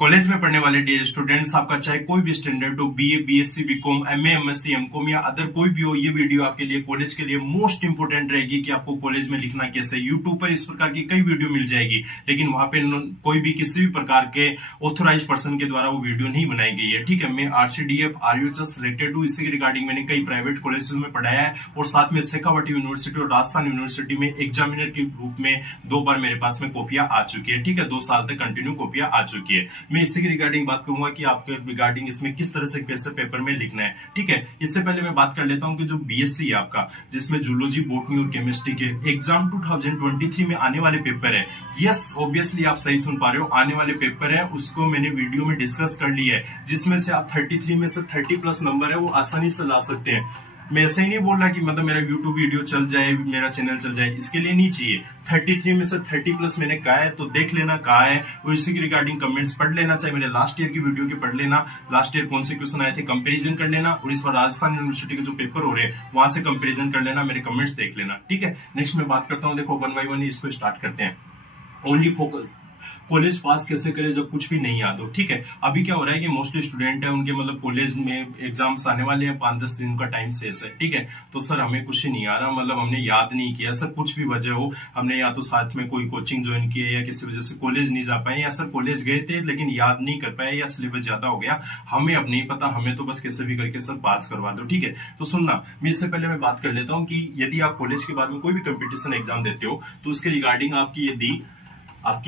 College में पढ़ने वाले डियर स्टूडेंट्स, आपका चाहे कोई भी स्टैंडर्ड हो, BA, BSc, BCom, MA, MSc, MCom या अदर कोई भी हो, ये वीडियो आपके लिए कॉलेज के लिए मोस्ट इंपोर्टेंट रहेगी कि आपको कॉलेज में लिखना कैसे। यूट्यूब पर इस प्रकार की कई वीडियो मिल जाएगी, लेकिन वहां पे कोई भी किसी भी प्रकार के ऑथोराइज पर्सन के द्वारा वो वीडियो नहीं बनाई गई है। ठीक है, मैं आरसीडीएफ, आरयूएचएस सिलेक्टेड हूँ, इसके रिगार्डिंग मैंने कई प्राइवेट कॉलेज में पढ़ाया है और साथ में शेखावाटी यूनिवर्सिटी और राजस्थान यूनिवर्सिटी में एग्जामिनर के रूप में 2 बार मेरे पास में कॉपियां आ चुकी है। ठीक है, 2 साल तक कंटिन्यू कॉपियां आ चुकी है। मैं इसी के रिगार्डिंग बात करूंगा कि आपके रिगार्डिंग इसमें किस तरह से कैसे पेपर में लिखना है। ठीक है, इससे पहले मैं बात कर लेता हूं कि जो बीएससी है आपका, जिसमें जूलॉजी, बॉटनी और केमिस्ट्री के एग्जाम 2023 में आने वाले पेपर है। यस, ऑब्वियसली आप सही सुन पा रहे हो, आने वाले पेपर है, उसको मैंने वीडियो में डिस्कस कर लिया है, जिसमें से आप 33 में से 30 प्लस नंबर है वो आसानी से ला सकते हैं। मैं ऐसे ही नहीं बोल रहा कि मतलब मेरा यूट्यूब वीडियो चल जाए, मेरा चैनल चल जाए, इसके लिए नहीं चाहिए। 33 में से 30 प्लस मैंने कहा है, तो देख लेना कहा है और इसी के रिगार्डिंग कमेंट्स पढ़ लेना, चाहे मेरे लास्ट ईयर की वीडियो के पढ़ लेना, लास्ट ईयर कौन से क्वेश्चन आए थे कंपैरिजन कर लेना, और इस बार राजस्थान यूनिवर्सिटी के जो पेपर हो रहे हैं वहां से कंपैरिजन कर लेना, मेरे कमेंट्स देख लेना। ठीक है, नेक्स्ट मैं बात करता हूँ, देखो 1 बाय 1 इसको स्टार्ट करते हैं। ओनली फोकस कॉलेज पास कैसे करें जब कुछ भी नहीं याद हो। ठीक है, अभी क्या हो रहा है कि मोस्टली स्टूडेंट है, उनके मतलब कॉलेज में एग्जाम्स आने वाले हैं, 5-10 दिन का टाइम शेष है। ठीक है, तो सर हमें कुछ ही नहीं आ रहा, मतलब हमने याद नहीं किया सर, कुछ भी वजह हो, हमने या तो साथ में कोई कोचिंग ज्वाइन की है या किसी वजह से कॉलेज नहीं जा पाए, या सर कॉलेज गए थे लेकिन याद नहीं कर पाए, या सिलेबस ज्यादा हो गया, हमें अब नहीं पता, हमें तो बस कैसे भी करके सर पास करवा दो। ठीक है, तो सुनना, मैं इससे पहले मैं बात कर लेता हूँ कि यदि आप कॉलेज के बाद में कोई भी कंपटीशन एग्जाम देते हो तो उसके रिगार्डिंग आपकी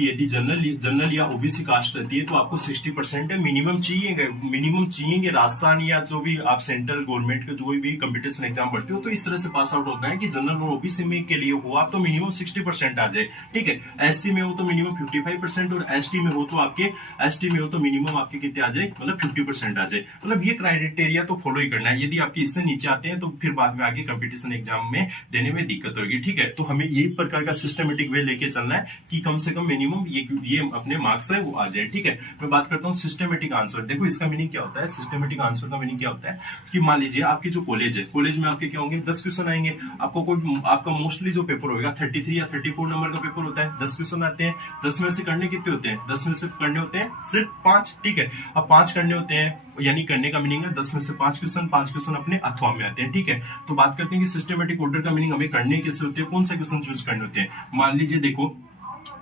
यदि जनरल या ओबीसी कास्ट रहती है तो आपको 60% है मिनिमम चाहिए राजस्थान या जो भी आप सेंट्रल गवर्नमेंट के जो भी कंपटीशन एग्जाम पढ़ते हो तो इस तरह से पास आउट होता है कि जनरल और ओबीसी में के लिए हो आप तो मिनिमम 60% आ जाए। ठीक है, एससी में हो तो मिनिमम 55% और एसटी में हो तो मिनिमम आपके कितने आ जाए, मतलब 50% आ जाए। मतलब ये क्राइटेरिया तो फॉलो ही करना है। यदि आपके इससे नीचे आते हैं तो फिर बाद में आगे कंपटीशन एग्जाम में देने में दिक्कत होगी। ठीक है, तो हमें यही प्रकार का सिस्टमेटिक वे लेके चलना है कि कम से कम मिनिमम ये अपने मार्क्स है वो आ जाए। ठीक है, मैं बात करता हूँ सिस्टमेटिक आंसर। देखो इसका मीनिंग क्या होता है, सिस्टमेटिक आंसर का मीनिंग क्या होता है कि मान लीजिए आपकी जो कॉलेज है, कॉलेज में आपके क्या होंगे, 10 क्वेश्चन आएंगे, आपका मोस्टली जो पेपर होगा 33 या 34 नंबर का पेपर होता है, 10 क्वेश्चन आते हैं, 10 में से करने कितने होते हैं, 10 में से करने होते हैं सिर्फ 5। ठीक है, अब 5 करने होते हैं, यानी करने का मीनिंग है 10 में से 5 क्वेश्चन अपने अथवा में आते हैं। ठीक है, तो बात करते हैं कि सिस्टमेटिक ऑर्डर का मीनिंग हमें करने कैसे होते हैं, कौन से क्वेश्चन चूज करने होते हैं। मान लीजिए देखो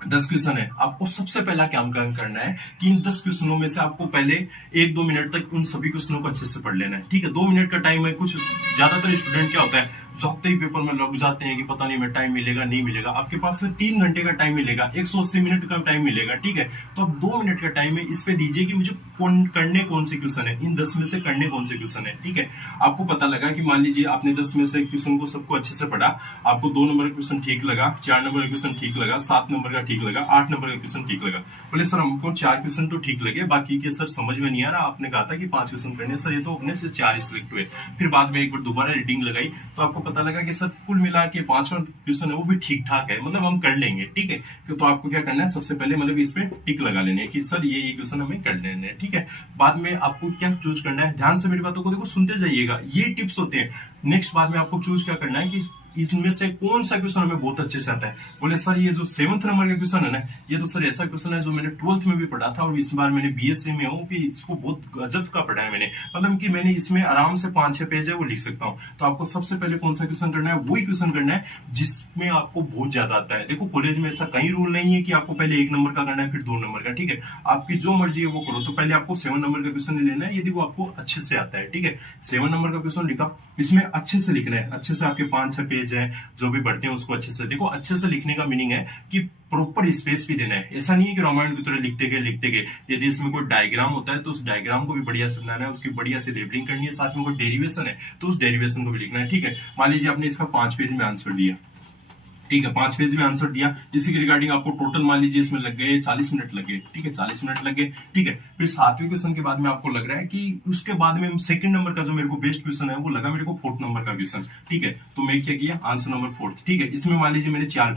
10 क्वेश्चन है, आपको सबसे पहला काम करना है कि इन 10 क्वेश्चनों में से आपको पहले 1-2 मिनट तक उन सभी क्वेश्चनों को अच्छे से पढ़ लेना है। ठीक है, 2 मिनट का टाइम है। कुछ ज्यादातर स्टूडेंट क्या होता है, जोते ही पेपर में लग जाते हैं कि पता नहीं मैं टाइम मिलेगा नहीं मिलेगा। आपके पास में 3 घंटे का टाइम मिलेगा, 180 मिनट का टाइम मिलेगा। ठीक है, तो अब 2 मिनट का टाइम है, इस पे दीजिए कि मुझे करने कौन से क्वेश्चन है, इन 10 में से करने कौन से क्वेश्चन है। ठीक है, आपको पता लगा कि मान लीजिए आपने 10 में से क्वेश्चन को सबको अच्छे से पढ़ा, आपको 2 नंबर का क्वेश्चन ठीक लगा, 4 नंबर का क्वेश्चन ठीक लगा, 7 नंबर का ठीक लगा, 8 नंबर का क्वेश्चन ठीक लगा। बोले सर हमको 4 क्वेश्चन तो ठीक लगे, बाकी के सर समझ में नहीं आ रहा, आपने कहा था कि 5 क्वेश्चन करने, सर ये तो अपने से 4 सिलेक्ट हुए। फिर बाद में एक बार दोबारा रीडिंग लगाई तो आपको पता लगा कि सर कुल मिला के 5वां क्वेश्चन है वो भी ठीक ठाक है, मतलब हम कर लेंगे। ठीक है, तो आपको क्या करना है, सबसे पहले मतलब इस पे टिक लगा लेने हैं कि सर ये क्वेश्चन हमें कर लेने हैं। ठीक है, बाद में आपको क्या चूज करना है, ध्यान से मेरी बातों को देखो, सुनते जाइएगा, ये टिप्स होते हैं। नेक्स्ट बाद में आपको चूज क्या करना है कि इसमें से कौन सा क्वेश्चन हमें बहुत अच्छे से आता है। बोले सर ये जो 7th नंबर का क्वेश्चन है ना, ये तो सर ऐसा क्वेश्चन है जो मैंने 12th में भी पढ़ा था और इस बार मैंने बीएससी में हूँ कि इसको बहुत गजब का पढ़ा है मैंने, मतलब कि मैंने इसमें आराम से 5-6 पेज है वो लिख सकता हूँ। तो आपको सबसे पहले कौन सा क्वेश्चन करना है, वही क्वेश्चन करना है जिसमें आपको बहुत ज्यादा आता है। देखो कॉलेज में ऐसा कहीं रूल नहीं है कि आपको पहले 1 नंबर का करना है फिर 2 नंबर का। ठीक है, आपकी जो मर्जी है वो करो। तो पहले आपको 7 नंबर का क्वेश्चन लेना है यदि वो आपको अच्छे से आता है। ठीक है, 7 नंबर का क्वेश्चन लिखा, इसमें अच्छे से लिखना है, अच्छे से आपके 5-6 पेज है जो भी बढ़ते हैं उसको अच्छे से देखो। अच्छे से लिखने का मीनिंग है कि प्रॉपर स्पेस भी देना है। ऐसा नहीं है कि रामायण की तरह लिखते गए। यदि इसमें कोई डायग्राम होता है तो उस डायग्राम को भी बढ़िया से बनाना है, उसकी बढ़िया से लेबलिंग करनी है, साथ में कोई डेरिवेशन है तो उस डेरिवेशन को भी लिखना है। ठीक है, मान लीजिए आपने इसका 5 पेज में आंसर दिया। ठीक है, 5 पेज में आंसर दिया, इसी के रिगार्डिंग आपको टोटल मान लीजिए इसमें लग गए 40 मिनट लग गए। ठीक है, 40 मिनट लग गए। ठीक है, फिर 7वें क्वेश्चन के बाद में आपको लग रहा है कि उसके बाद में 2nd नंबर का जो मेरे को बेस्ट क्वेश्चन है वो लगा मेरे को 4th नंबर का क्वेश्चन। ठीक है, तो मैं क्या किया, आंसर नंबर 4th। ठीक है, इसमें मान लीजिए मैंने 4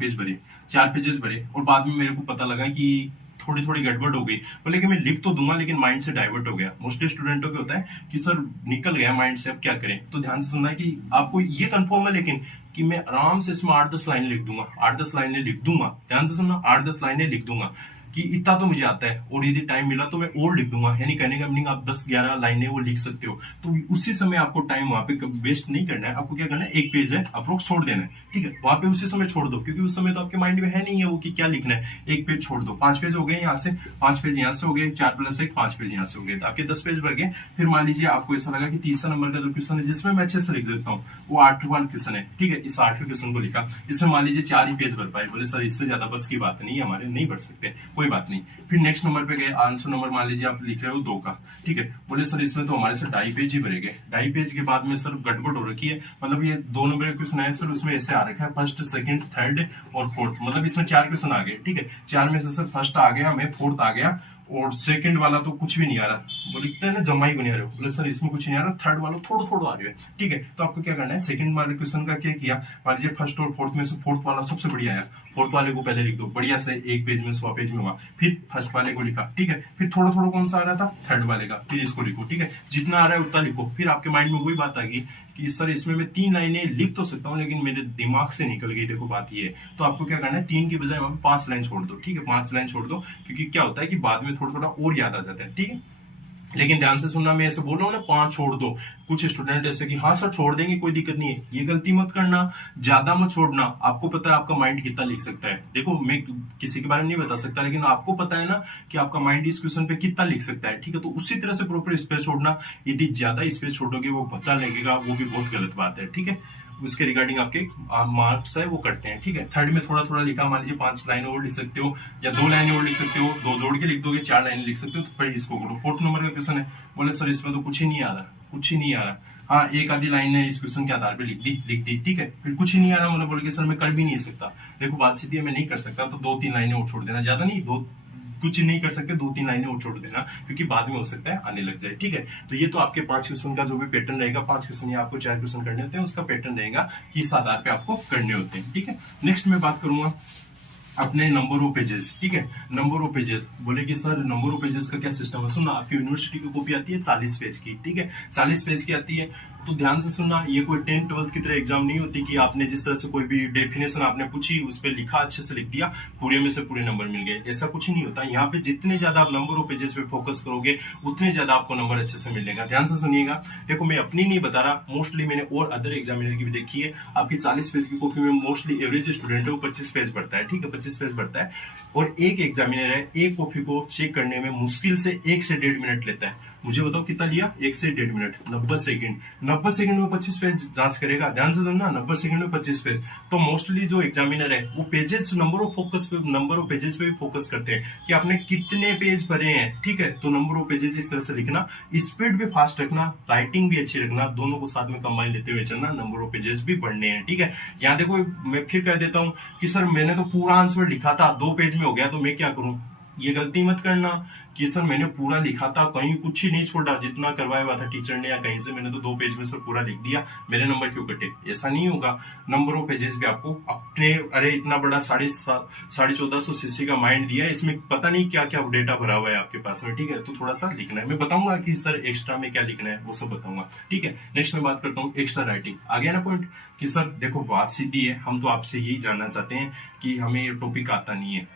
पेजेस भरे और बाद में मेरे को पता लगा कि थोड़ी थोड़ी गड़बड़ हो गई। बोले कि मैं लिख तो दूंगा लेकिन माइंड से डाइवर्ट हो गया। मोस्टली स्टूडेंटों के होता है कि सर निकल गया माइंड से, अब क्या करें। तो ध्यान से सुनना है कि आपको ये कंफर्म है लेकिन कि मैं आराम से इसमें 8-10 लाइनें लिख दूंगा, 8-10 लाइनें लिख दूंगा। ध्यान से सुनना, 8-10 लाइनें लिख दूंगा। कि इतना तो मुझे आता है और यदि टाइम मिला तो मैं और लिख दूंगा, यानी कहने का मीनिंग आप 10-11 लाइनें वो लिख सकते हो। तो उसी समय आपको टाइम वहां पे वेस्ट नहीं करना है, आपको क्या करना है, एक पेज है अप्रोक्स छोड़ देना है, ठीक है, वहां पे उसी समय छोड़ दो, क्योंकि उस समय तो आपके माइंड में है नहीं है वो कि क्या लिखना है, एक पेज छोड़ दो। 5 पेज हो गए यहाँ से, 5 पेज यहाँ से हो गए, 4+1 5 पेज यहाँ से हो गए, तो आपके 10 पेज भर गए। फिर मान लीजिए आपको ऐसा लगा कि तीसरा नंबर का जो क्वेश्चन है जिसमें मैं अच्छे से लिख सकता हूँ वो 8वां क्वेश्चन है, ठीक है, इस 8वें क्वेश्चन को लिखा, इसमें मान लीजिए 4 ही पेज भर पाए, बोले सर इससे ज्यादा बस की बात नहीं है हमारे, नहीं भर सकते, कोई बात नहीं। फिर नेक्स्ट नंबर पे गए, आंसर नंबर मान लीजिए आप लिख रहे हो 2 का, ठीक है, बोले सर इसमें तो हमारे से 2.5 पेज ही भरेंगे, 2.5 पेज के बाद में सर गड़बड़ हो रखी है, मतलब ये 2 नंबर का क्वेश्चन है सर, उसमें ऐसे आ रखा है फर्स्ट, सेकंड, थर्ड और फोर्थ, मतलब इसमें 4 क्वेश्चन आ गए, ठीक है, 4 में से सर फर्स्ट आ गया, मैं फोर्थ आ गया और सेकंड वाला तो कुछ भी नहीं आ रहा, वो लिखते हैं ना जमा ही नहीं आ रहे हो, बोले सर इसमें कुछ नहीं आ रहा, थर्ड वाला थोड़ा थोड़ा आ रहा है, ठीक है, तो आपको क्या करना है, सेकंड वाले क्वेश्चन का क्या किया, मान लीजिए फर्स्ट और फोर्थ में से फोर्थ वाला सबसे बढ़िया आया, फोर्थ वाले को पहले लिख दो बढ़िया से, एक पेज में 100 पेज में हुआ, फिर फर्स्ट वाले को लिखा, ठीक है, फिर थोड़ा थोड़ा कौन सा आ रहा था, थर्ड वाले का, फिर इसको लिखो, ठीक है, जितना आ रहा है उतना लिखो। फिर आपके माइंड में वही बात आ गई कि सर इसमें मैं 3 लाइनें लिख तो सकता हूँ लेकिन मेरे दिमाग से निकल गई, देखो बात ये है, तो आपको क्या करना है, 3 की बजाय वहां 5 लाइन छोड़ दो, ठीक है, 5 लाइन छोड़ दो, क्योंकि क्या होता है कि बाद में थोड़ा थोड़ा और याद आ जाता है, ठीक है, लेकिन ध्यान से सुनना, मैं ऐसे बोल रहा हूँ ना 5 छोड़ दो, कुछ स्टूडेंट ऐसे कि हाँ सर छोड़ देंगे कोई दिक्कत नहीं है, ये गलती मत करना, ज्यादा मत छोड़ना, आपको पता है आपका माइंड कितना लिख सकता है, देखो मैं किसी के बारे में नहीं बता सकता लेकिन आपको पता है ना कि आपका माइंड इस क्वेश्चन पे कितना लिख सकता है, ठीक है, तो उसी तरह से प्रॉपर स्पेस छोड़ना, यदि ज्यादा स्पेस छोड़ोगे वो पता लगेगा, वो भी बहुत गलत बात है, ठीक है, उसके रिगार्डिंग आपके मार्क्स है वो कटते हैं, ठीक है। थर्ड में थोड़ा थोड़ा लिखा, मान लीजिए 5 लाइन और लिख सकते हो या 2 लाइनें और लिख सकते हो, 2 जोड़ के लिख दोगे 4 लाइनें लिख सकते हो, तो फिर इसको करो। 4th नंबर का क्वेश्चन है, बोले सर इसमें तो कुछ ही नहीं आ रहा, कुछ ही नहीं आ रहा, हाँ एक आधी लाइन है इस क्वेश्चन के आधार पे लिख दी, ठीक है, फिर कुछ ही नहीं आ रहा, मतलब बोल के सर मैं कर भी नहीं सकता, देखो बात सीधी है मैं नहीं कर सकता, तो 2-3 लाइनें और छोड़ देना, ज्यादा नहीं, कुछ नहीं कर सकते, 2-3 लाइनें और छोड़ देना, क्योंकि बाद में हो सकता है आने लग जाए, ठीक है। तो ये तो आपके 5 क्वेश्चन का जो भी पैटर्न रहेगा, 5 क्वेश्चन या आपको 4 क्वेश्चन करने होते हैं, उसका पैटर्न रहेगा कि इस आधार पे आपको करने होते हैं, ठीक है। नेक्स्ट मैं बात करूंगा अपने नंबर ऑफ पेजेस, ठीक है, नंबर ऑफ पेजेस, बोले कि सर नंबर ऑफ पेजेस का क्या सिस्टम है, सुनना, आपकी यूनिवर्सिटी की कॉपी आती है 40 पेज की, ठीक है, 40 पेज की आती है, तो ध्यान से सुनना, ये कोई 10th-12th की तरह एग्जाम नहीं होती कि आपने जिस तरह से कोई भी डेफिनेशन आपने पूछी उस पर लिखा, अच्छे से लिख दिया, पूरे में से पूरे नंबर मिल गए, ऐसा कुछ नहीं होता। यहाँ पे जितने ज्यादा आप नंबर ऑफ पेजेस पे फोकस करोगे उतने ज्यादा आपको नंबर अच्छे से मिलेगा। ध्यान से सुनिएगा, देखो मैं अपनी नहीं बता रहा, मोस्टली मैंने और अदर एग्जामिनर की भी देखी है, आपकी 40 पेज की कॉपी में मोस्टली एवरेज स्टूडेंट है वो 25 पेज भरता है, ठीक है, 25 पेज भरता है, और एक एग्जामिनर है एक कॉपी को चेक करने में मुश्किल से 1 से 1.5 मिनट लेता है। मुझे बताओ कितना लिया, 1 से 1.5 मिनट, 90 सेकंड, 90 सेकंड में 25 पेज जांच करेगा, ध्यान से सुनना, 90 सेकंड में 25 पेज। तो मोस्टली जो एग्जामिनर है वो पेजेस, नंबर ऑफ पेजेस पे भी फोकस करते हैं कि आपने कितने पेज भरे हैं, ठीक है, तो नंबर ऑफ पेजेस इस तरह से लिखना, स्पीड भी फास्ट रखना, राइटिंग भी अच्छी रखना, दोनों को साथ में कंबाइन लेते हुए चलना, नंबर ऑफ पेजेस भी बढ़ने हैं, ठीक है। यहाँ देखो मैं फिर कह देता हूँ कि सर मैंने तो पूरा आंसर लिखा था 2 पेज में हो गया, तो मैं क्या करूं, ये गलती मत करना कि सर मैंने पूरा लिखा था, कहीं कुछ ही नहीं छोड़ा, जितना करवाया हुआ था टीचर ने या कहीं से मैंने तो 2 पेज में सर पूरा लिख दिया, मेरे नंबर क्यों कटे, ऐसा नहीं होगा। नंबर ऑफ पेजेस भी आपको अपने, अरे इतना बड़ा 1450 सीसी का माइंड दिया है, इसमें पता नहीं क्या क्या डेटा भरा हुआ है आपके पास में, ठीक है, तो थोड़ा सा लिखना है, मैं बताऊंगा कि सर एक्स्ट्रा में क्या लिखना है वो सब बताऊंगा, ठीक है। नेक्स्ट मैं बात करता हूँ एक्स्ट्रा राइटिंग, आ गया ना पॉइंट कि सर देखो बात सीधी है, हम तो आपसे यही जानना चाहते हैं कि हमें ये टॉपिक आता नहीं है,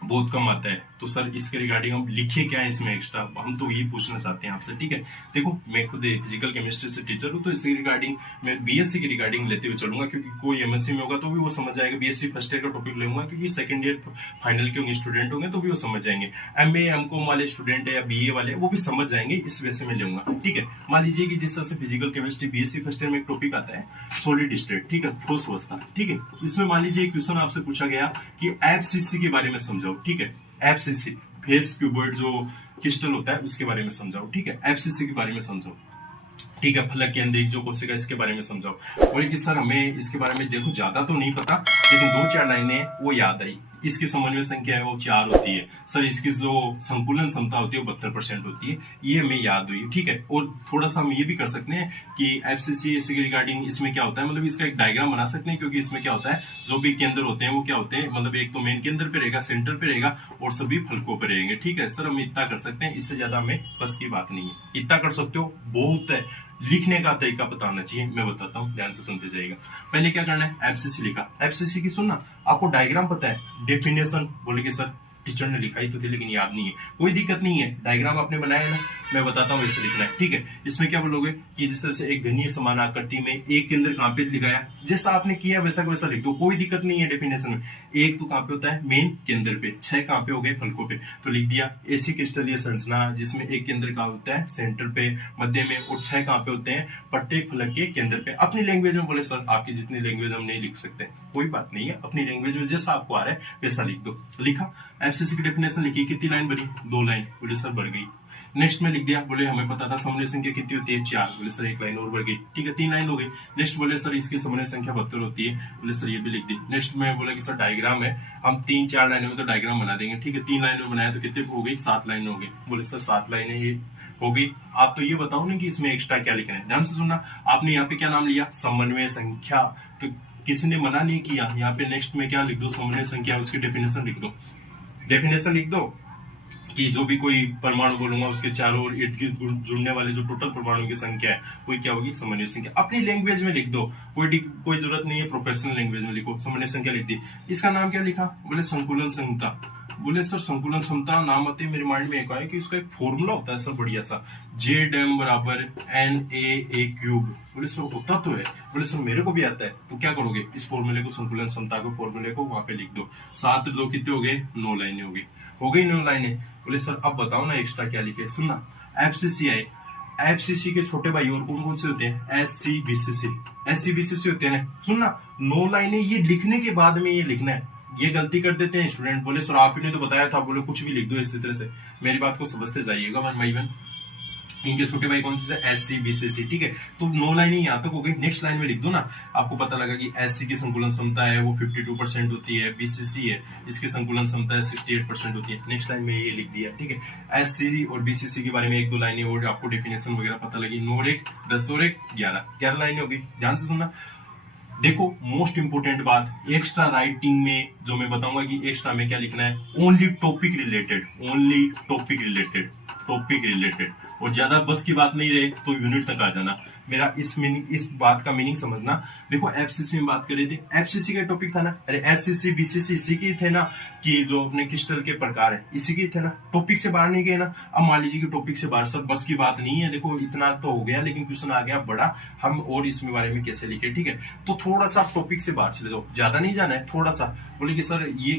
बहुत कम आता है, तो सर इसके रिगार्डिंग हम लिखे क्या है इसमें एक्स्ट्रा, हम तो यही पूछना चाहते हैं आपसे, ठीक है। देखो मैं खुद फिजिकल केमिस्ट्री से टीचर हूँ, तो इसके रिगार्डिंग मैं बीएससी की रिगार्डिंग लेते हुए चलूंगा, क्योंकि कोई एमएससी में होगा तो भी वो समझ जाएगा, बीएससी फर्स्ट ईयर का टॉपिक लूंगा क्योंकि सेकंड ईयर फाइनल के स्टूडेंट होंगे तो भी वो समझ जाएंगे, एमए एमकॉम वाले स्टूडेंट है या बीए वाले वो भी समझ जाएंगे, इस वजह से मैं लूंगा, ठीक है। मान लीजिए कि जिस तरह से physical chemistry BSc first year में एक टॉपिक आता है सॉलिड स्टेट, ठीक है, ठोस अवस्था, ठीक है, इसमें मान लीजिए एक क्वेश्चन आपसे पूछा गया कि एफसीसी के बारे में समझाओ, ठीक है, एफसीसी फेस क्यूबॉइड जो क्रिस्टल होता है उसके बारे में समझाओ, ठीक है, एफसीसी के बारे में समझाओ, ठीक है, फलक केंद्रित जो कोशिका इसके बारे में समझाओ। बोले कि सर हमें इसके बारे में देखो ज्यादा तो नहीं पता, लेकिन 2-4 लाइनें वो याद आई, इसकी समन्वय संख्या है वो 4 होती है, सर इसकी जो संकुलन क्षमता होती है वो 72% होती है, ये हमें याद हुई, ठीक है। और थोड़ा सा हम ये भी कर सकते हैं कि एफसीसी के रिगार्डिंग इसमें क्या होता है, मतलब इसका एक डायग्राम बना सकते हैं, क्योंकि इसमें क्या होता है जो भी केंद्र होते हैं वो क्या होते हैं, मतलब एक तो मेन केंद्र पे रहेगा, सेंटर पे रहेगा और सभी फलकों पे रहेंगे, ठीक है। सर हम इतना कर सकते हैं, इससे ज्यादा हमें बस की बात नहीं है, इतना कर सकते हो बहुत है, लिखने का तरीका पता होना चाहिए, मैं बताता हूँ, ध्यान से सुनते जाइएगा। पहले क्या करना है, एफसीसी लिखा, एफसीसी की सुनना, आपको डायग्राम पता है, डेफिनेशन, बोले कि सर टीचर ने लिखाई तो थी लेकिन याद नहीं है, कोई दिक्कत नहीं है, डायग्राम आपने बनाया है ना, मैं बताता हूँ वैसे लिखना है, ठीक है। इसमें क्या बोलोगे कि जिस तरह से एक घनीय समान आकृति में एक केंद्र कहाँ पे लिखाया, जैसा आपने किया वैसा वैसा लिख दो, कोई दिक्कत नहीं है डेफिनेशन में। एक तो कहाँ पे होता है, मेन केंद्र पे, 6 कहाँ पे हो गए, फलकों पे, तो लिख दिया। ऐसी क्रिस्टलीय संरचना जिसमें एक केंद्र कहाँ होता है, सेंटर पे, मध्य में, और 6 कहाँ पे होते हैं, प्रत्येक फलक के केंद्र पे। अपनी लैंग्वेज में बोले सर आपकी जितनी लैंग्वेज हम नहीं लिख सकते, कोई बात नहीं है, अपनी लैंग्वेज में जैसा आपको आ रहा है वैसा लिख दो। लिखा, एफसीसी की डेफिनेशन लिखी, कितनी लाइन बनी, 2 लाइन, बोले सर बढ़ गई। नेक्स्ट में लिख दिया, बोले हमें पता था समन्वय संख्या कितनी होती है, 4, बोले सर 1 लाइन और बढ़ गई, ठीक है, 3 लाइन हो गई। नेक्स्ट बोले सर इसकी समन्वय संख्या 72 होती है, बोले सर ये भी लिख दी। नेक्स्ट में बोला कि सर डायग्राम है, हम 3-4 लाइनों में तो डायग्राम बना देंगे, ठीक है, 3 लाइन में बनाया तो कितने हो गई, 7 लाइन हो गई, बोले सर 7 लाइनें ये हो गई। आप तो ये बताओ ना कि इसमें एक्स्ट्रा क्या लिखना है, ध्यान से सुनना। आपने यहाँ पे क्या नाम लिया, समन्वय संख्या, तो किसी ने मना नहीं किया, यहाँ पे नेक्स्ट में क्या लिख दो, समन्वय संख्या, उसकी डेफिनेशन लिख दो। डेफिनेशन लिख दो कि जो भी कोई परमाणु बोलूंगा उसके चारों ओर इर्द गिर्द जुड़ने वाले जो टोटल परमाणु की संख्या है वही क्या होगी, समन्वय संख्या। अपनी लैंग्वेज में लिख दो, कोई जरूरत नहीं है प्रोफेशनल लैंग्वेज में लिखो, समन्वय संख्या लिख दी। इसका नाम क्या लिखा, बोले संकुलन क्षमता। बोले सर संकुलन क्षमता नाम आते मेरे माइंड में एक आया कि उसका एक फॉर्मूला होता है सर बढ़िया सा, जेड बराबर NaA³। बोले सर होता तो है, बोले सर मेरे को भी आता है, तो क्या करोगे, इस फॉर्मूले को, संकुलन क्षमता को फॉर्मूले को वहां पे लिख दो। 7 2 कितने हो गए, 9 लाइनें हो गई 9 लाइनें। बोले सर अब बताओ ना एक्स्ट्रा क्या लिखे, सुनना। एफसीसी है, एफसीसी के छोटे भाई और कौन कौन से होते हैं, SC BCC होते हैं ना, सुनना। 9 लाइनें ये लिखने के बाद में ये लिखना है, ये गलती कर देते हैं स्टूडेंट, बोले सर आप ही ने तो बताया था, बोले कुछ भी लिख दो इसी तरह से। मेरी बात को समझते जाइएगा 1 बाई 1। इनके छोटे भाई कौन से, SC BCC, ठीक है। तो 9 लाइनें यहाँ तक हो गई। नेक्स्ट लाइन में लिख दो ना, आपको पता लगा कि SC की संकुलन क्षमता है वो 52% होती है, BCC है इसकी संकुलन क्षमता है 68% होती है। नेक्स्ट लाइन में ये लिख दिया, ठीक है। SC और BCC के बारे में 1-2 लाइनें और आपको डेफिनेशन वगैरह पता लगी। 9 और 1 10 और 1 11 लाइनें हो गई। ध्यान से सुनना। देखो मोस्ट इंपोर्टेंट बात, एक्स्ट्रा राइटिंग में जो मैं बताऊंगा कि एक्स्ट्रा में क्या लिखना है, ओनली टॉपिक रिलेटेड, और ज्यादा बस की बात नहीं रहे तो यूनिट तक आ जाना। मेरा इस बात का मीनिंग समझना। देखो एफसीसी में बात कर रहे थे, एफसीसी का टॉपिक था ना, अरे एससीसी बीसीसी इसी के थे ना, कि जो अपने क्रिस्टल के प्रकार है इसी के थे ना, टॉपिक से बाहर नहीं गए ना। अब मान लीजिए कि टॉपिक से बाहर, सब बस की बात नहीं है। देखो इतना तो हो गया, लेकिन क्वेश्चन आ गया बड़ा, हम और इसमें बारे में कैसे लिखे, ठीक है। तो थोड़ा सा टॉपिक से बाहर चले जाओ, ज्यादा नहीं जाना है, थोड़ा सा। बोले कि सर ये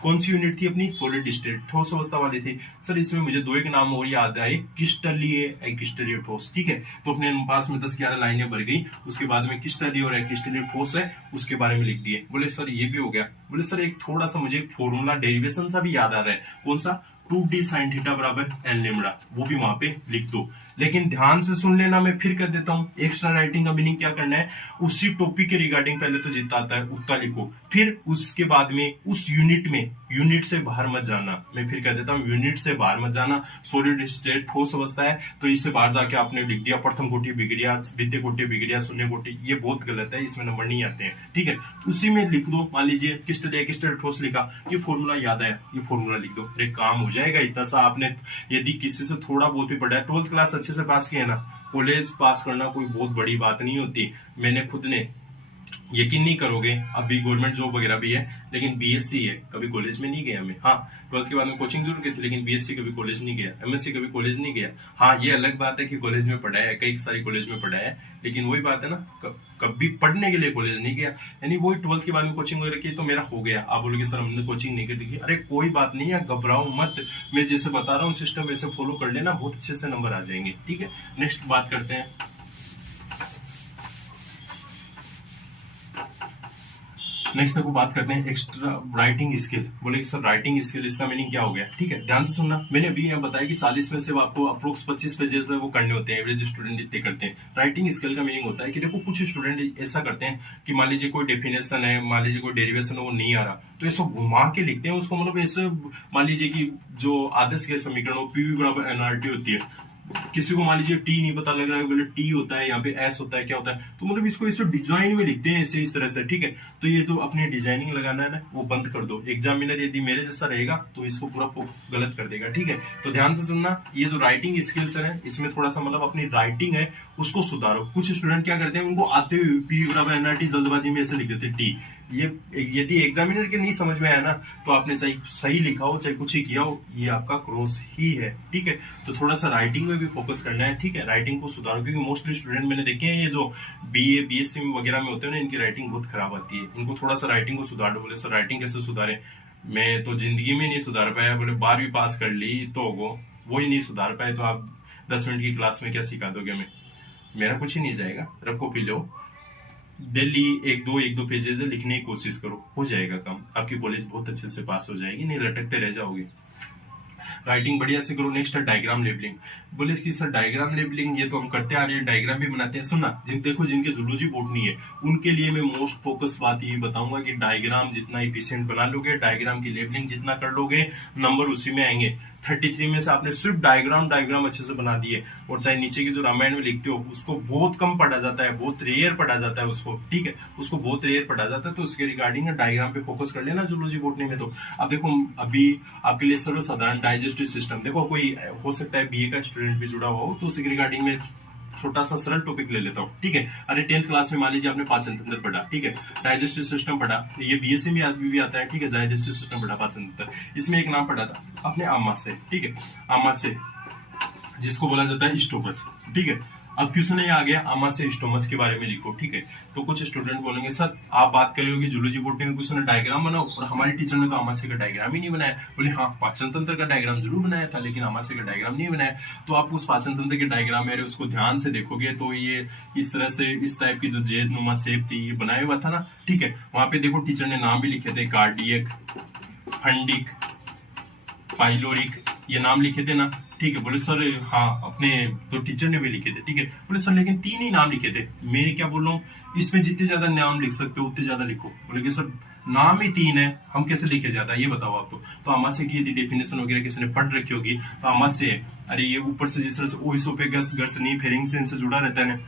कौन सी यूनिट थी अपनी, सॉलिड स्टेट, ठोस अवस्था वाली थी। सर इसमें मुझे 2 एक नाम और याद आए, क्रिस्टलीय, एक्रिस्टलीय, ठोस, ठीक है। तो अपने पास में 10-11 लाइनें भर गई। उसके बाद में क्रिस्टलीय और एक्रिस्टलीय ठोस है, उसके बारे में लिख दिए। बोले सर ये भी हो गया। बोले सर एक थोड़ा सा मुझे फॉर्मूला डेरिवेशन सा भी याद आ रहा है, कौन सा, 2d sin थीटा बराबर n लैम्डा, वो भी वहां पे लिख दो। लेकिन ध्यान से सुन लेना, मैं फिर कर देता हूँ। एक्स्ट्रा राइटिंग का मीनिंग क्या करना है, उसी टॉपिक के रिगार्डिंग पहले तो जितना आता है उतना लिखो, फिर उसके बाद में उस यूनिट से बाहर मत जाना। मैं फिर कह देता हूँ, यूनिट से बाहर मत जाना। सॉलिड स्टेट ठोस अवस्था है, तो इससे बाहर जाके आपने लिख दिया प्रथम कोटि विक्रिया, द्वितीय कोटि विक्रिया, शून्य कोटि, ये बहुत गलत है, इसमें नंबर नहीं आते हैं, ठीक है। उसी में लिख दो, मान लीजिए क्रिस्टल ठोस लिखा, ये फॉर्मूला याद आया, ये फॉर्मूला लिख दो, एक काम हो जाएगा इतना सा। आपने यदि किसी से थोड़ा बहुत ही पढ़ा है, 12th क्लास अच्छे से पास किया है ना, कॉलेज पास करना कोई बहुत बड़ी बात नहीं होती। मैंने खुद ने, यकीन नहीं करोगे, अभी गवर्नमेंट जॉब वगैरह भी है, लेकिन बीएससी है, कभी कॉलेज में नहीं गया मैं। हाँ 12th के बाद में कोचिंग जरूर की थी, लेकिन बीएससी कभी कॉलेज नहीं गया, एमएससी कभी कॉलेज नहीं गया। हाँ ये अलग बात है कि कॉलेज में पढ़ा है, कई सारी कॉलेज में पढ़ा है, लेकिन वही बात है ना, कभी पढ़ने के लिए कॉलेज नहीं गया। यानी वही 12th के बाद में कोचिंग वगैरह की तो मेरा हो गया। आप बोलोगे सर हमने कोचिंग नहीं की, अरे कोई बात नहीं है, घबराओ मत। मैं जैसे बता रहा हूँ सिस्टम वैसे फॉलो कर लेना, बहुत अच्छे से नंबर आ जाएंगे, ठीक है। नेक्स्ट बात करते हैं, नेक्स्ट देखो बात करते हैं एक्स्ट्रा राइटिंग स्किल। बोले कि सर राइटिंग स्किल, इसका मीनिंग क्या हो गया, ठीक है। ध्यान से सुनना। मैंने अभी यहाँ बताया कि 40 में से आपको अप्रोक्स 25 पेजेस है वो करने होते हैं, एवरेज स्टूडेंट इतने करते हैं। राइटिंग स्किल का मीनिंग होता है कि देखो कुछ स्टूडेंट ऐसा करते हैं कि मान लीजिए कोई डेफिनेशन है, मान लीजिए कोई डेरिवेशन है, वो नहीं आ रहा, तो ऐसा घुमा के लिखते हैं उसको। मतलब ऐसे मान लीजिए कि जो आदर्श गैस समीकरण पीवी बराबर एनआरटी होती है, किसी को मान लीजिए टी नहीं पता लग रहा है, बोले टी होता है, यहाँ पे एस होता है, क्या होता है, तो मतलब इसको इसे डिजाइन में लिखते हैं ऐसे इस तरह से, ठीक है। तो ये जो अपने डिजाइनिंग लगाना है ना, वो बंद कर दो। एग्जामिनर यदि मेरे जैसा रहेगा तो इसको पूरा गलत कर देगा, ठीक है। तो ध्यान से सुनना, ये जो राइटिंग स्किल्स है इसमें थोड़ा सा मतलब अपनी राइटिंग है उसको सुधारो। कुछ स्टूडेंट क्या करते हैं, उनको आते हुए पी बराबर एनआरटी जल्दबाजी में ऐसे लिख देते टी, ये यदि एग्जामिनर के नहीं समझ में आया ना, तो आपने चाहे सही लिखा हो चाहे कुछ ही किया हो, ये आपका क्रॉस ही है, ठीक है। तो थोड़ा सा राइटिंग में भी फोकस करना है, ठीक है, राइटिंग को सुधारो, क्योंकि मोस्टली स्टूडेंट मैंने देखे हैं ये जो बीए बीएससी वगैरह में होते हैं ना, इनकी राइटिंग बहुत खराब आती है। इनको थोड़ा सा राइटिंग को सुधार दो। बोले सर राइटिंग कैसे सुधारे, मैं तो जिंदगी में नहीं सुधार पाया। बोले 12वीं पास कर ली तो वो ही नहीं सुधार पाए, तो आप 10 मिनट की क्लास में क्या सिखा दोगे हमें, मेरा कुछ ही नहीं जाएगा। रब कॉपी लो, डेली एक दो पेजेस लिखने की कोशिश करो, हो जाएगा काम, आपकी कॉलेज बहुत अच्छे से पास हो जाएगी, नहीं लटकते रह जाओगे। राइटिंग बढ़िया से करो। नेक्स्ट है डायग्राम लेबलिंग। बोले कि सर डायग्राम लेबलिंग ये तो हम करते आ रहे हैं, डायग्राम भी बनाते हैं। सुनना, देखो जिनके जूलॉजी बोर्ड नहीं है उनके लिए मैं मोस्ट फोकस बात ये बताऊंगा कि डायग्राम जितना इफिशिएंट बना लोगे, डायग्राम की लेबलिंग जितना कर लोगे, नंबर उसी में आएंगे। 33 में से आपने सिर्फ डायग्राम अच्छे से बना दिए, और चाहे नीचे की जो रामायण में लिखते हो उसको बहुत कम पढ़ा जाता है, बहुत रेयर पढ़ा जाता है उसको, ठीक है, उसको बहुत रेयर पढ़ा जाता है, तो उसके रिगार्डिंग डायग्राम पे फोकस कर लेना जूलॉजी बोटनी में। तो अब देखो, अभी आपके लिए सर्वसाधारण डाइजेस्टिव सिस्टम, देखो कोई हो सकता है बीए का स्टूडेंट भी जुड़ा हुआ हो, तो उसके रिगार्डिंग में छोटा सा सरल टॉपिक ले लेता हूँ, ठीक है। अरे 10th क्लास में मान लीजिए आपने पाचन पढ़ा, ठीक है, डाइजेस्टिव सिस्टम पढ़ा, ये बीएससी में भी आता है, ठीक है, डाइजेस्टिव सिस्टम पढ़ा, पाचन। इसमें एक नाम पढ़ा था आपने आमाशय, ठीक है, आमाशय जिसको बोला जाता है स्टोमच, ठीक है। अब क्वेश्चन ये आ गया आमाशय स्टोमच के बारे में लिखो, ठीक है। तो कुछ स्टूडेंट बोलेंगे सर आप बात कर रहे हो कि जूलॉजी बोटनी में क्वेश्चन डायग्राम बनाओ, और हमारे टीचर ने तो आमाशय का डायग्राम ही नहीं बनाया। बोले हाँ, पाचन तंत्र का डायग्राम जरूर बनाया था, लेकिन आमाशय का डायग्राम नहीं बनाया। तो आप उस पाचन तंत्र के डायग्राम में उसको ध्यान से देखोगे तो ये इस तरह से, इस टाइप की जो जेज नुमा शेप थी ये बनाया हुआ था ना, ठीक है। वहां पे देखो टीचर ने नाम भी लिखे थे, कार्डियक, फंडिक, पाइलोरिक, ये नाम लिखे थे ना, ठीक है। बोले सर हाँ, अपने तो टीचर ने भी लिखे थे, ठीक है। बोले सर लेकिन 3 ही नाम लिखे थे। मैं क्या बोल रहा हूँ, इसमें जितने ज्यादा नाम लिख सकते हो उतने ज्यादा लिखो। बोले कि सर नाम ही 3 है, हम कैसे लिखे ज्यादा, ये बताओ आप। तो आमाशय की यदि डेफिनेशन वगैरह किसी ने पढ़ रखी होगी तो आमाशय, अरे ये ऊपर से जिस तरह से ओइसोफेगस, गर्सनी, फेरिंग्स इनसे जुड़ा रहता है ना,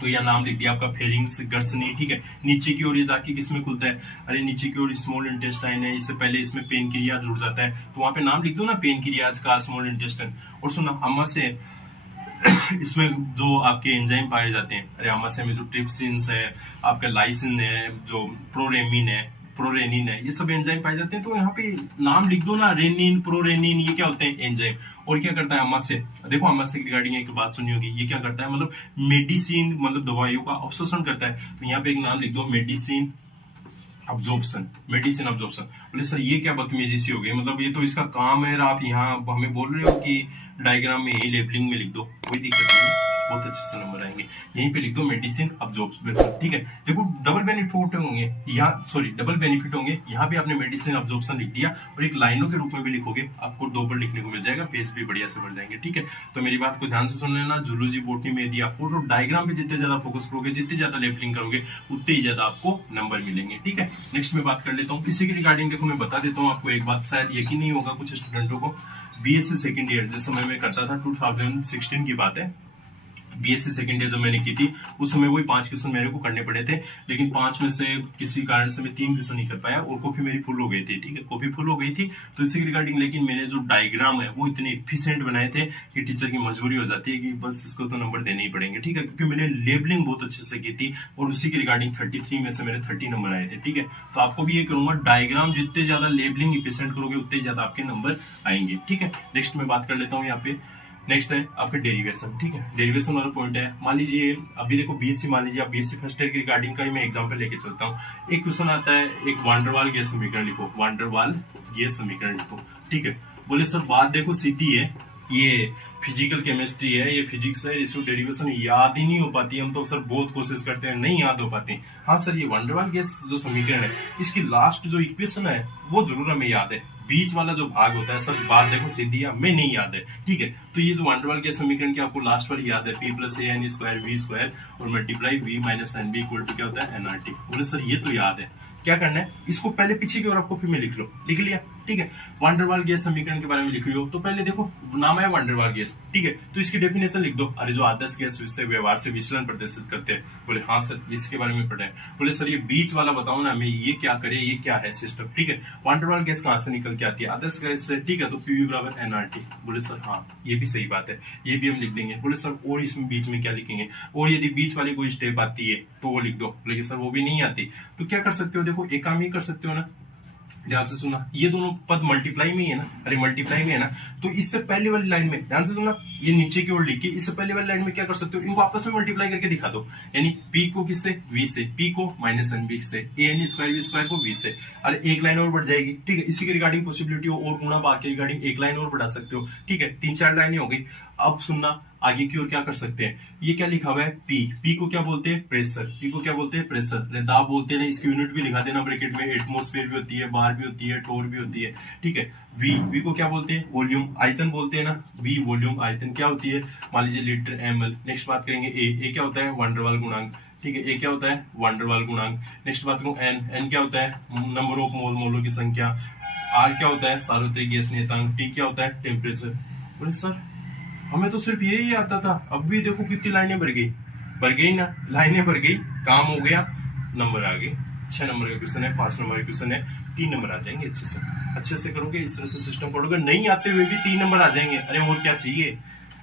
तो यह नाम लिख दिया आपका फेरिंग्स, गर्सनी, ठीक है। नीचे की ओर ये जाके किसमें खुलता है, अरे नीचे की ओर स्मॉल इंटेस्टाइन है, इससे पहले इसमें पेनक्रियाज जुड़ जाता है, तो वहां पे नाम लिख दो ना पेनक्रियाज का, स्मॉल इंटेस्टाइन। और सुना, आमाशय इसमें जो आपके एंजाइम पाए जाते हैं, अरे आमाशय में जो ट्रिप्सिन है, आपका लाइसिन है, जो प्रोरेमिन है, प्रोरेनिन है, ये सब एंजाइम पाए जाते हैं। तो यहाँ पे नाम लिख दो ना, रेनिन, प्रोरेनिन, ये क्या होते हैं, एंजाइम। और क्या करता है आमाशय, देखो आमाशय की रिगार्डिंग एक बात सुनी होगी, ये क्या करता है, मतलब मेडिसिन, मतलब दवाइयों का अवशोषण करता है। तो यहाँ पे एक नाम लिख दो, मेडिसिन अब्जॉर्प्शन, मेडिसिन अब्जॉर्प्शन। बोले सर ये क्या बदतमीजी सी हो गई, मतलब ये तो इसका काम है, आप यहाँ हमें बोल रहे हो कि डायग्राम में यही लेबलिंग में लिख दो, कोई दिक्कत नहीं, बहुत अच्छे से नंबर आएंगे। यहीं पे लिख दो मेडिसिन अब्जॉर्प्शन, ठीक है। देखो डबल बेनिफिट होंगे यहाँ, सॉरी डबल बेनिफिट होंगे, यहाँ पे आपने मेडिसिन अब्जॉर्प्शन लिख दिया, और एक लाइनों के रूप में भी लिखोगे, आपको 2 पर लिखने को मिल जाएगा, पेज भी बढ़िया से बढ़ जाएंगे, ठीक है। तो मेरी बात को ध्यान से सुन लेना, जूलॉजी बोटनी में यदि आप फोटो डायग्राम पे जितने ज्यादा फोकस करोगे, जितनी ज्यादा लेबलिंग करोगे, उतने ही ज्यादा आपको नंबर मिलेंगे, ठीक है। नेक्स्ट में बात कर लेता हूँ इसी के रिगार्डिंग। देखो मैं बता देता हूँ आपको एक बात, शायद यकीन नहीं होगा कुछ स्टूडेंटों को, बीएससी सेकंड ईयर जिस समय में करता था, 2016 की बात है, बीएससी सेकंड ईयर जब मैंने की थी, उस समय वही 5 क्वेश्चन मेरे को करने पड़े थे, लेकिन 5 में से किसी कारण से मैं 3 क्वेश्चन नहीं कर पाया, और कॉपी मेरी फुल हो गई थी, ठीक है, कॉपी फुल हो गई थी। तो इसी रिगार्डिंग लेकिन मैंने जो डायग्राम है वो इतने एफिशिएंट बनाए थे कि टीचर की मजबूरी हो जाती है कि बस इसको तो नंबर देने ही पड़ेंगे, ठीक है, क्योंकि मैंने लेबलिंग बहुत अच्छे से की थी, और उसी के रिगार्डिंग 33 में से मेरे 30 नंबर आए थे, ठीक है। तो आपको भी ये करूंगा, डायग्राम जितने ज्यादा लेबलिंग एफिशिएंट करोगे उतने ज्यादा आपके नंबर आएंगे, ठीक है। नेक्स्ट मैं बात कर लेता हूँ यहाँ पे, नेक्स्ट है आपका डेरिवेशन, ठीक है। डेरिवेशन वाला पॉइंट है, मान लीजिए अभी देखो बीएससी, मान लीजिए आप बीएससी फर्स्ट ईयर के रिगार्डिंग का ही मैं एग्जांपल लेके चलता हूँ। एक क्वेश्चन आता है, एक वांडरवाल गैस समीकरण लिखो, वांडरवाल गैस समीकरण लिखो, ठीक है। बोले सर बात देखो सीधी है, ये फिजिकल केमिस्ट्री है, ये फिजिक्स है, इसको डेरिवेशन याद ही नहीं हो पाती, हम तो सर बहुत कोशिश करते हैं, नहीं याद हो पाती। हाँ सर, ये वांडरवाल गैस जो समीकरण है, इसकी लास्ट जो इक्वेशन है वो जरूर हमें याद है, बीच वाला जो भाग होता है सर, बात देखो सीधी है, हमें नहीं याद है, ठीक है। तो ये जो वांडरवाल गैस समीकरण की आपको लास्ट वाली याद है, p + an² v² और मल्टीप्लाई v - nb = क्या होता है, nRT। बोले सर ये तो याद है, क्या करना है, इसको पहले पीछे की ओर आपको फिर में लिख लो, लिख लिया, ठीक है। वांडरवाल गैस समीकरण के बारे में लिख रही हो तो पहले देखो नाम है वांडरवाल गैस, ठीक है, तो इसकी डेफिनेशन लिख दो। अरे जो आदर्श गैस से व्यवहार से विचलन प्रदर्शित करते हैं। बोले हाँ सर इसके बारे में पढ़े। बोले सर ये बीच वाला बताओ ना हमें, ये क्या करे, ये क्या है सिस्टम, ठीक है। वांडरवाल गैस कहां से निकल के आती है, आदर्श गैस से, ठीक है, तो पीवी बराबर एनआरटी। बोले सर हाँ ये भी सही बात है, ये भी हम लिख देंगे। बोले सर और इसमें बीच में क्या लिखेंगे, और यदि बीच वाली कोई स्टेप आती है तो वो लिख दो। लेकिन सर वो भी नहीं आती, तो क्या कर सकते हो, देखो एक काम ही कर सकते हो ना, ध्यान से सुनना, ये दोनों पद मल्टीप्लाई में ही है ना, अरे मल्टीप्लाई में है ना, तो इससे पहले वाली लाइन में ध्यान से सुनना, ये नीचे की ओर लिख के इससे पहले वाली लाइन में क्या कर सकते हो, इनको आपस में मल्टीप्लाई करके दिखा दो। यानी p को किससे, v से, p को माइनस एन बी से, A N square v square को v से, अरे एक लाइन और बढ़ जाएगी, ठीक है। इसी के रिगार्डिंग पॉसिबिलिटी हो और गुणा भाग के रिगार्डिंग एक लाइन और बढ़ा सकते हो, ठीक है, 3-4 लाइनें हो गई। अब सुनना आगे की ओर क्या कर सकते हैं, ये क्या लिखा हुआ है पी को क्या बोलते हैं प्रेशर, पी को क्या बोलते हैं प्रेशर, दाब बोलते हैं, इसकी यूनिट भी लिखा देना ब्रैकेट में, एटमॉस्फेयर भी होती है, बार भी होती है, टोर भी होती है, ठीक है। वी को क्या बोलते हैं वॉल्यूम, आयतन बोलते हैं ना, वी वॉल्यूम, आयतन क्या होती है मान लीजिए लीटर ml। नेक्स्ट बात करेंगे ए क्या होता है वांडरवाल गुणांक, ठीक है, ए क्या होता है वांडरवाल गुणांक। नेक्स्ट बात करूं एन क्या होता है नंबर ऑफ मोल, मोलों की संख्या। आर क्या होता है सार्वत्रिक गैस नियतांक। टी क्या होता है टेम्परेचर। बोले सर हमें तो सिर्फ यही आता था, अब भी देखो कितनी लाइनें भर गई ना, लाइनें भर गई, काम हो गया, नंबर आ गए। 6 नंबर का क्वेश्चन है, 5 नंबर का क्वेश्चन है, 3 नंबर आ जाएंगे। अच्छे से करोगे, इस तरह से सिस्टम पढ़ोगे, नहीं आते हुए भी 3 नंबर आ जाएंगे। अरे और क्या चाहिए।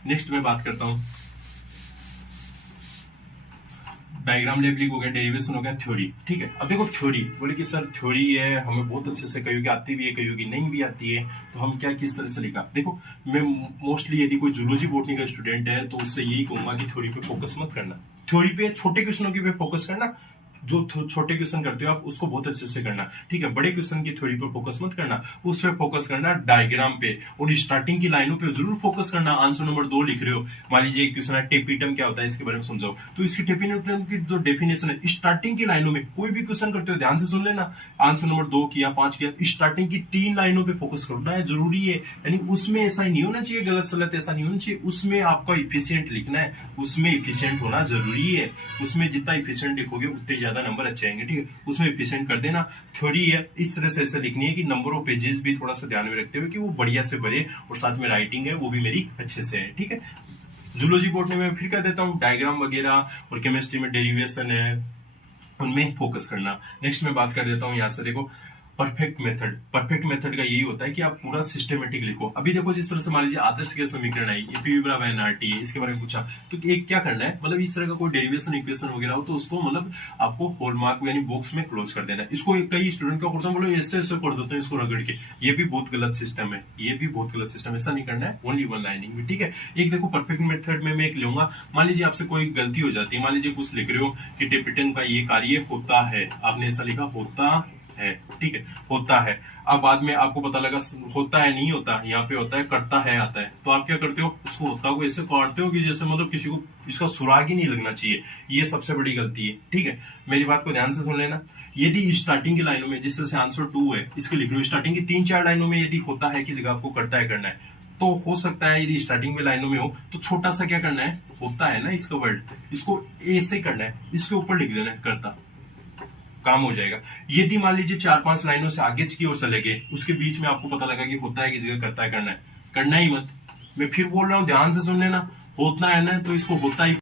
नेक्स्ट में बात करता हूँ, डायग्राम लेबलिंग हो गया, डेरिवेशन हो गया, थ्योरी, ठीक है। अब देखो थ्योरी, बोले कि सर थ्योरी है हमें बहुत अच्छे से कहियोगी आती भी है, कहियोगी नहीं भी आती है, तो हम क्या किस तरह से लिखा। देखो मैं मोस्टली यदि कोई जूलॉजी बॉटनी का स्टूडेंट है तो उससे यही कहूंगा कि थ्योरी पे फोकस मत करना, थ्योरी पे छोटे क्वेश्चनों की पे फोकस करना, जो छोटे क्वेश्चन करते हो आप उसको बहुत अच्छे से करना, ठीक है। बड़े क्वेश्चन की थ्योरी पर फोकस मत करना, उस पर फोकस करना डायग्राम पे, और स्टार्टिंग की लाइनों पे जरूर फोकस करना। आंसर नंबर 2 लिख रहे हो, मान लीजिए एक क्वेश्चन है टेपिटम क्या होता है, इसके बारे में समझाओ, तो इसकी टेपिटम की जो डेफिनेशन है स्टार्टिंग की लाइनों में, कोई भी क्वेश्चन करते हो ध्यान से सुन लेना, आंसर नंबर 2 किया 5 किया, स्टार्टिंग की 3 लाइनों पे फोकस करना है, जरूरी है। यानी उसमें ऐसा नहीं होना चाहिए गलत सलत, ऐसा नहीं होना चाहिए, उसमें आपका इफिशियंट लिखना है, उसमें इफिशियंट होना जरूरी है, उसमें जितना इफिशियंट लिखोगे उतने ज्यादा नंबर अच्छे आएंगे, ठीक है, उसमें एफिशिएंट कर देना। थ्योरी है इस तरह से ऐसे लिखनी है कि नंबर ऑफ पेजेस भी थोड़ा सा ध्यान में रखते हुए कि वो बढ़िया से भरे, और साथ में राइटिंग है वो भी मेरी अच्छे से है, ठीक है। जूलॉजी बॉटनी में फिर कह देता हूँ डायग्राम वगैरह, और केमिस्ट्री में डेरिवेशन है, उनमें फोकस करना। नेक्स्ट में बात कर देता हूँ यहाँ से, देखो परफेक्ट मेथड का यही होता है कि आप पूरा सिस्टमेटिक लिखो। अभी देखो जिस तरह से मान लीजिए आदर्श गैस समीकरण है, ये पी बराबर एनआरटी है, इसके बारे में पूछा तो एक क्या करना है, मतलब इस तरह का कोई डेरिवेशन इक्वेशन वगैरह हो तो उसको मतलब आपको हॉलमार्क यानी बॉक्स में क्लोज कर देना है। इसको कई स्टूडेंट का करता हूँ बोलो ऐसे कर देते हैं इसको रगड़ के, ये भी बहुत गलत सिस्टम है, ये भी बहुत गलत सिस्टम है, ऐसा नहीं करना है, ओनली वन लाइनिंग में, ठीक है। एक देखो परफेक्ट मेथड में मैं एक लूंगा, मान लीजिए आपसे कोई गलती हो जाती है, मान लीजिए कुछ लिख रहे हो कि टेपिटन का ये कार्य होता है, आपने ऐसा लिखा होता है, ठीक है, होता है। अब बाद में आपको पता लगा होता है नहीं होता, यहाँ पे होता है करता है आता है, तो आप क्या करते हो उसको होता को ऐसे काटते हो कि जैसे मतलब किसी को इसका सुराग ही नहीं लगना चाहिए, ये सबसे बड़ी गलती है, ठीक है। मेरी बात को ध्यान से सुन लेना, यदि स्टार्टिंग की लाइनों में जिस तरह से आंसर 2 है इसके लिख लो, स्टार्टिंग की 3-4 लाइनों में यदि होता है की जगह आपको करता है करना है, तो हो सकता है यदि स्टार्टिंग में लाइनों में हो तो छोटा सा क्या करना है, होता है ना इसका वर्ड, इसको ऐसे करना है, इसके ऊपर लिख देना है करता, काम हो जाएगा। यदि मान लीजिए 4-5 लाइनों से आगे की ओर चले गए, उसके बीच में आपको पता लगा कि होता है की जगह करता है करना ही मत। मैं फिर बोल रहा हूं ध्यान से सुन लेना, होता है ना तो इसको होता ही